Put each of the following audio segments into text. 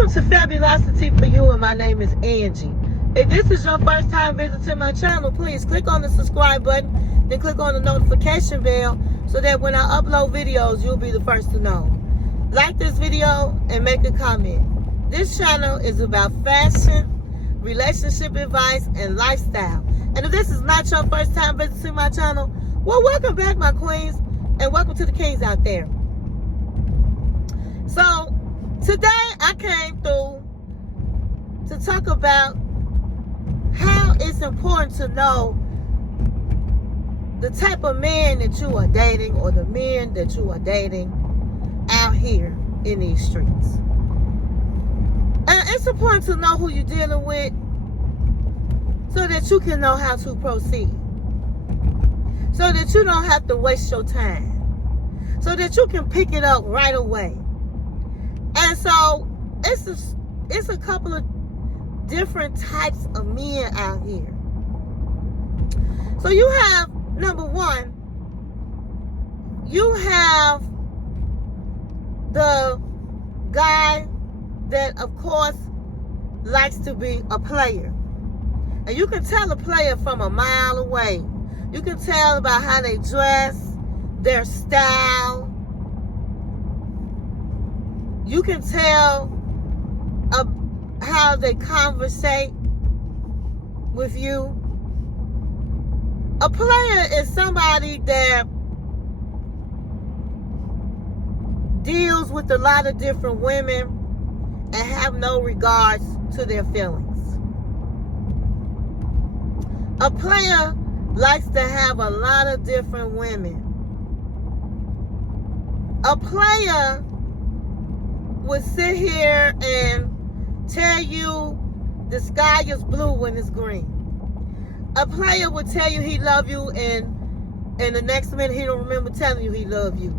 Welcome to Fabulosity For You, and my name is Angie. If this is your first time visiting my channel, please click on the subscribe button, then click on the notification bell so that when I upload videos, you'll be the first to know. Like this video and make a comment. This channel is about fashion, relationship advice, and lifestyle. And if this is not your first time visiting my channel, well, welcome back, my queens, and welcome to the kings out there. So, today I came through to talk about how it's important to know the type of man that you are dating, or the men that you are dating out here in these streets. And it's important to know who you're dealing with so that you can know how to proceed. So that you don't have to waste your time. So that you can pick it up right away. And so it's a couple of different types of men out here. So you have, number one, you have the guy that, of course, likes to be a player. And you can tell a player from a mile away. You can tell about how they dress, their style. You can tell how they conversate with you. A player is somebody that deals with a lot of different women and have no regards to their feelings. A player likes to have a lot of different women. A player would sit here and tell you the sky is blue when it's green. A player would tell you he love you, and the next minute he don't remember telling you he love you.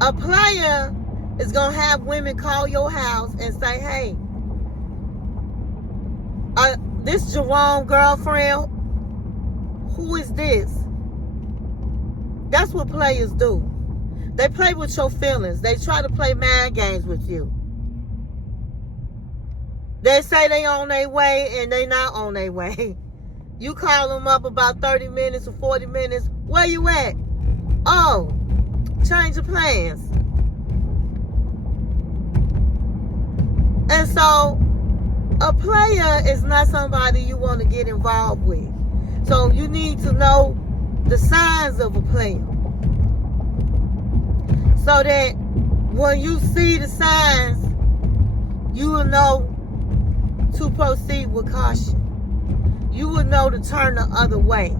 A player is gonna have women call your house and say, hey, this Jerome girlfriend, who is this? That's what players do. They play with your feelings. They try to play mind games with you. They say they on their way and they not on their way. You call them up about 30 minutes or 40 minutes. Where you at? Oh, change of plans. And so, a player is not somebody you want to get involved with. So you need to know the signs of a player. So that when you see the signs, you will know to proceed with caution. You will know to turn the other way.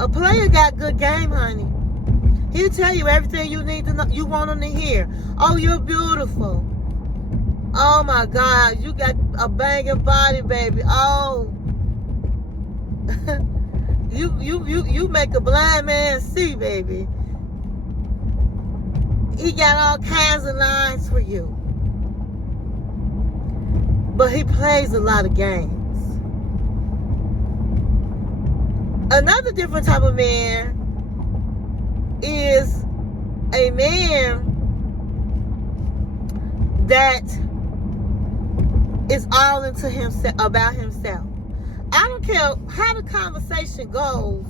A player got good game, honey. He'll tell you everything you need to know, you want him to hear. Oh, you're beautiful. Oh my God, you got a banging body, baby. Oh, you make a blind man see, baby. He got all kinds of lines for you. But he plays a lot of games. Another different type of man is a man that is all into himself, about himself. I don't care how the conversation goes,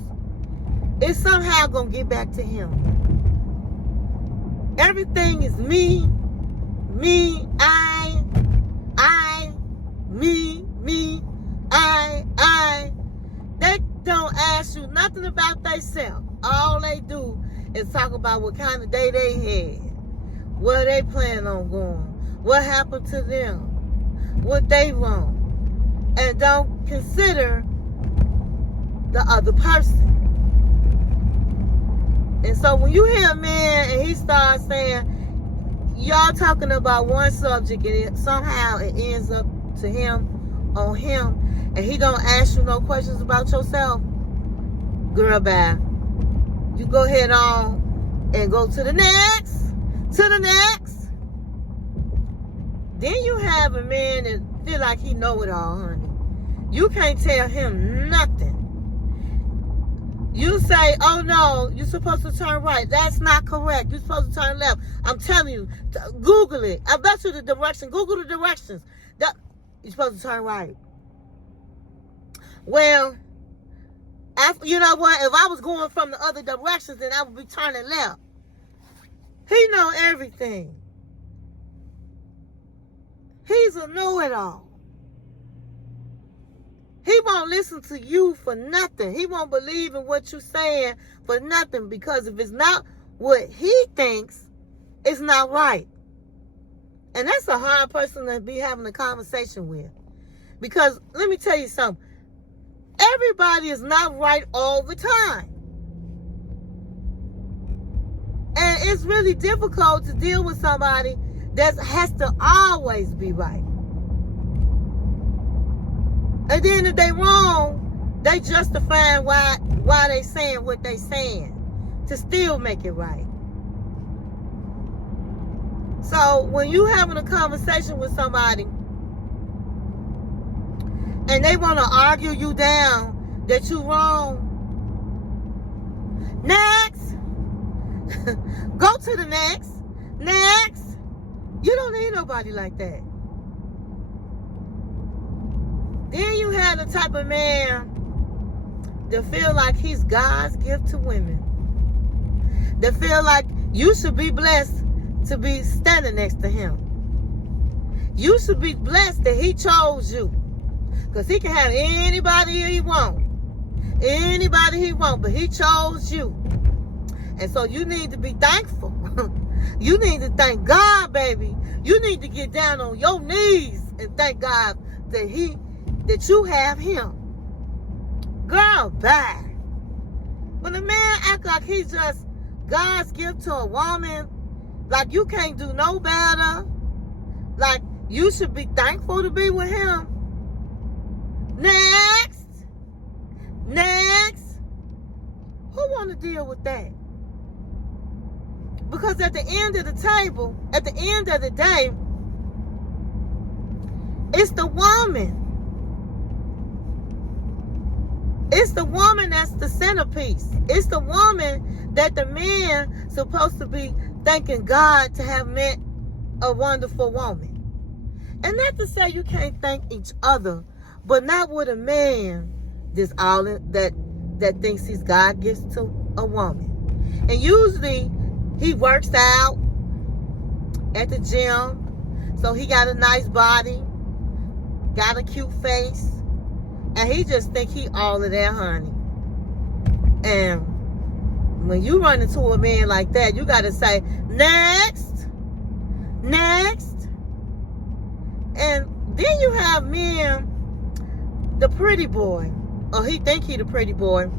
it's somehow going to get back to him. Everything is me, I, me, I. They don't ask you nothing about themselves. All they do is talk about what kind of day they had, where they plan on going, what happened to them, what they want, and don't consider the other person. And so when you hear a man and he starts saying, y'all talking about one subject, and somehow it ends up to him, on him, and he don't ask you no questions about yourself, girl, bye. You go ahead on and go to the next. Then you have a man that feel like he know it all, honey. You can't tell him nothing. You say, oh no, you're supposed to turn right. That's not correct. You're supposed to turn left. I'm telling you, Google it. I bet you the direction. Google the directions. You're supposed to turn right. Well, you know what? If I was going from the other directions, then I would be turning left. He know everything. He's a know-it-all. He won't listen to you for nothing. He won't believe in what you're saying for nothing, because if it's not what he thinks, it's not right. And that's a hard person to be having a conversation with. Because let me tell you something. Everybody is not right all the time. And it's really difficult to deal with somebody that has to always be right. And then if they wrong, they justify why they saying what they saying to still make it right. So when you having a conversation with somebody and they want to argue you down that you wrong, next. Go to the next. Next. You don't need nobody like that. Then you have the type of man that feel like he's God's gift to women. That feel like you should be blessed to be standing next to him. You should be blessed that he chose you. Because he can have anybody he want. Anybody he want, but he chose you. And so you need to be thankful. You need to thank God, baby. You need to get down on your knees and thank God that you have him. Girl, bye. When a man act like he's just God's gift to a woman, like you can't do no better, like you should be thankful to be with him. Next. Who want to deal with that? Because at the end of the table, at the end of the day, it's the woman. It's the woman that's the centerpiece. It's the woman that the man supposed to be thanking God to have met a wonderful woman. And not to say you can't thank each other, but not with a man that thinks he's God gives to a woman. And usually he works out at the gym, so he got a nice body, got a cute face, and he just think he all of that, honey. And when you run into a man like that, you got to say, next. And then you have men, the pretty boy, or he think he the pretty boy.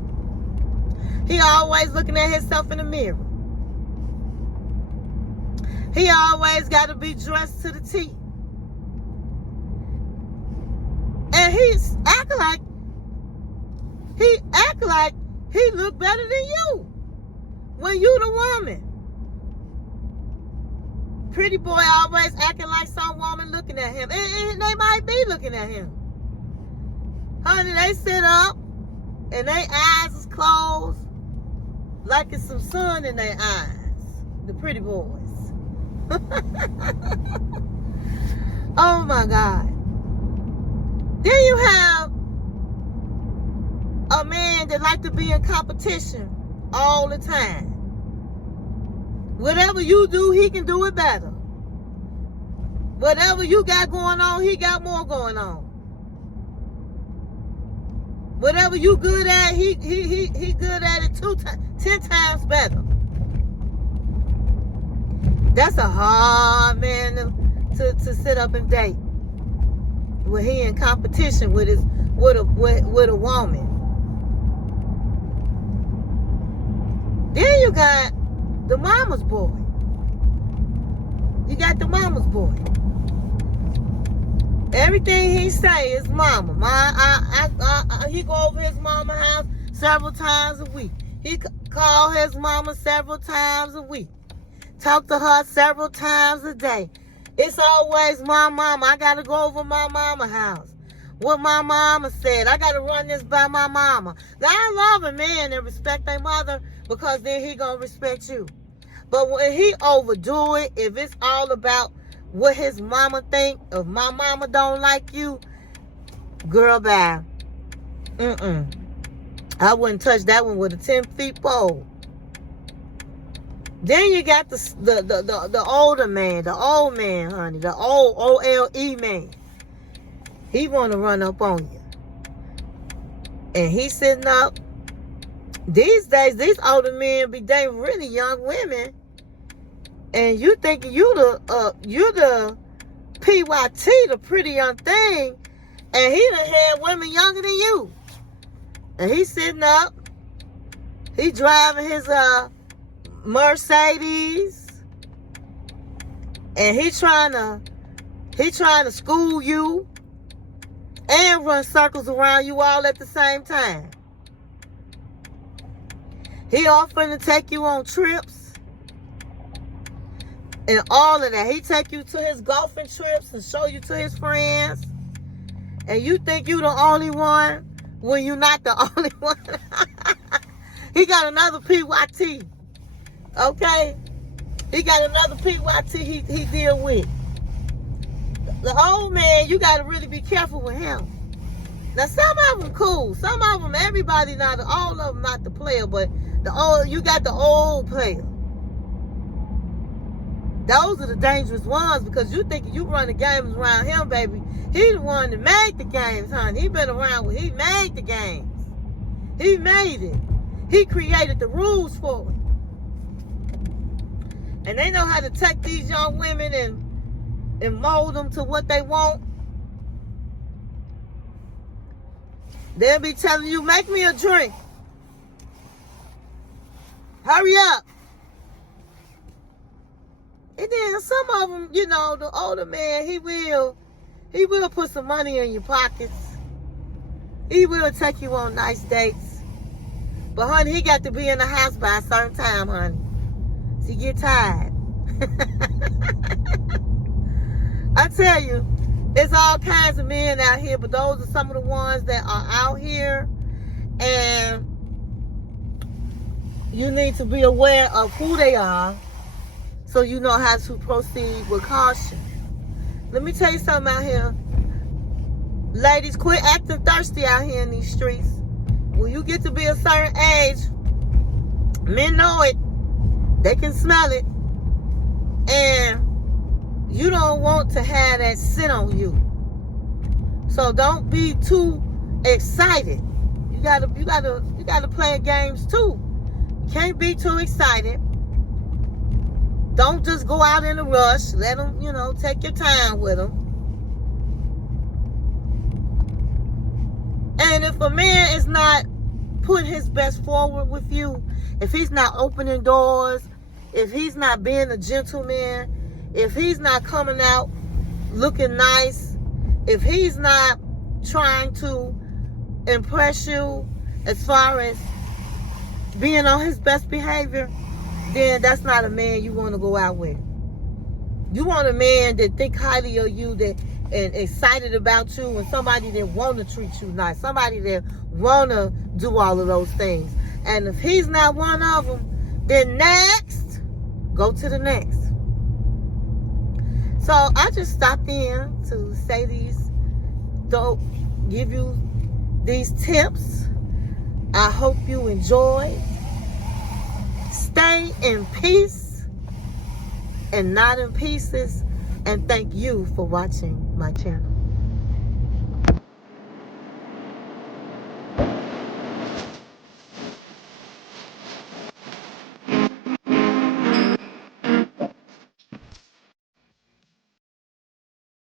He always looking at himself in the mirror. He always got to be dressed to the T. And he act like he look better than you when you the woman. Pretty boy always acting like some woman looking at him. And they might be looking at him. Honey, they sit up and their eyes is closed like it's some sun in their eyes. The pretty boys. Oh my God. Then you have a man that like to be in competition all the time. Whatever you do, he can do it better. Whatever you got going on, he got more going on. Whatever you good at, he good at it 10 times better. That's a hard man to sit up and date. When he in competition with a woman. Then you got the mama's boy. You got the mama's boy. Everything he say is mama. He go over his mama's house several times a week. He call his mama several times a week. Talk to her several times a day. It's always my mama. I got to go over my mama's house. what my mama said. I got to run this by my mama. Now, I love a man and respect their mother, because then he going to respect you. But when he overdo it, if it's all about what his mama think, if my mama don't like you, girl, bye. I wouldn't touch that one with a 10-foot pole. Then you got the older man, the old man, honey, the old OLE man. He want to run up on you. And he sitting up. These days, these older men be dating really young women. And you thinking you the PYT, the pretty young thing. And he done had women younger than you. And he sitting up. He driving his Mercedes. And he trying to school you and run circles around you all at the same time. He offering to take you on trips and all of that. He take you to his golfing trips and show you to his friends. And you think you the only one when you not the only one. He got another PYT. Okay? He got another PYT he deal with. The old man, you got to really be careful with him. Now, some of them cool. Some of them, everybody, not all of them not the player, but you got the old player. Those are the dangerous ones, because you think you run the games around him, baby. He the one that made the games, honey. He been around he made the games. He made it. He created the rules for it. And they know how to take these young women and mold them to what they want. They'll be telling you, make me a drink. Hurry up. And then some of them, you know, the older man, he will put some money in your pockets. He will take you on nice dates. But honey, he got to be in the house by a certain time, honey. So you get tired. I tell you, there's all kinds of men out here, but those are some of the ones that are out here. And you need to be aware of who they are, so you know how to proceed with caution. Let me tell you something out here. Ladies, quit acting thirsty out here in these streets. When you get to be a certain age, men know it. They can smell it. And you don't want to have that sit on you. So don't be too excited. You gotta play games too. You can't be too excited. Don't just go out in a rush. Let them, take your time with them. And if a man is not putting his best forward with you, if he's not opening doors, if he's not being a gentleman, if he's not coming out looking nice, if he's not trying to impress you as far as being on his best behavior, then that's not a man you want to go out with. You want a man that think highly of you, that and excited about you, and somebody that want to treat you nice, somebody that want to do all of those things. And if he's not one of them, then next, go to the next. So I just stopped in to say give you these tips. I hope you enjoy. Stay in peace and not in pieces. And thank you for watching my channel.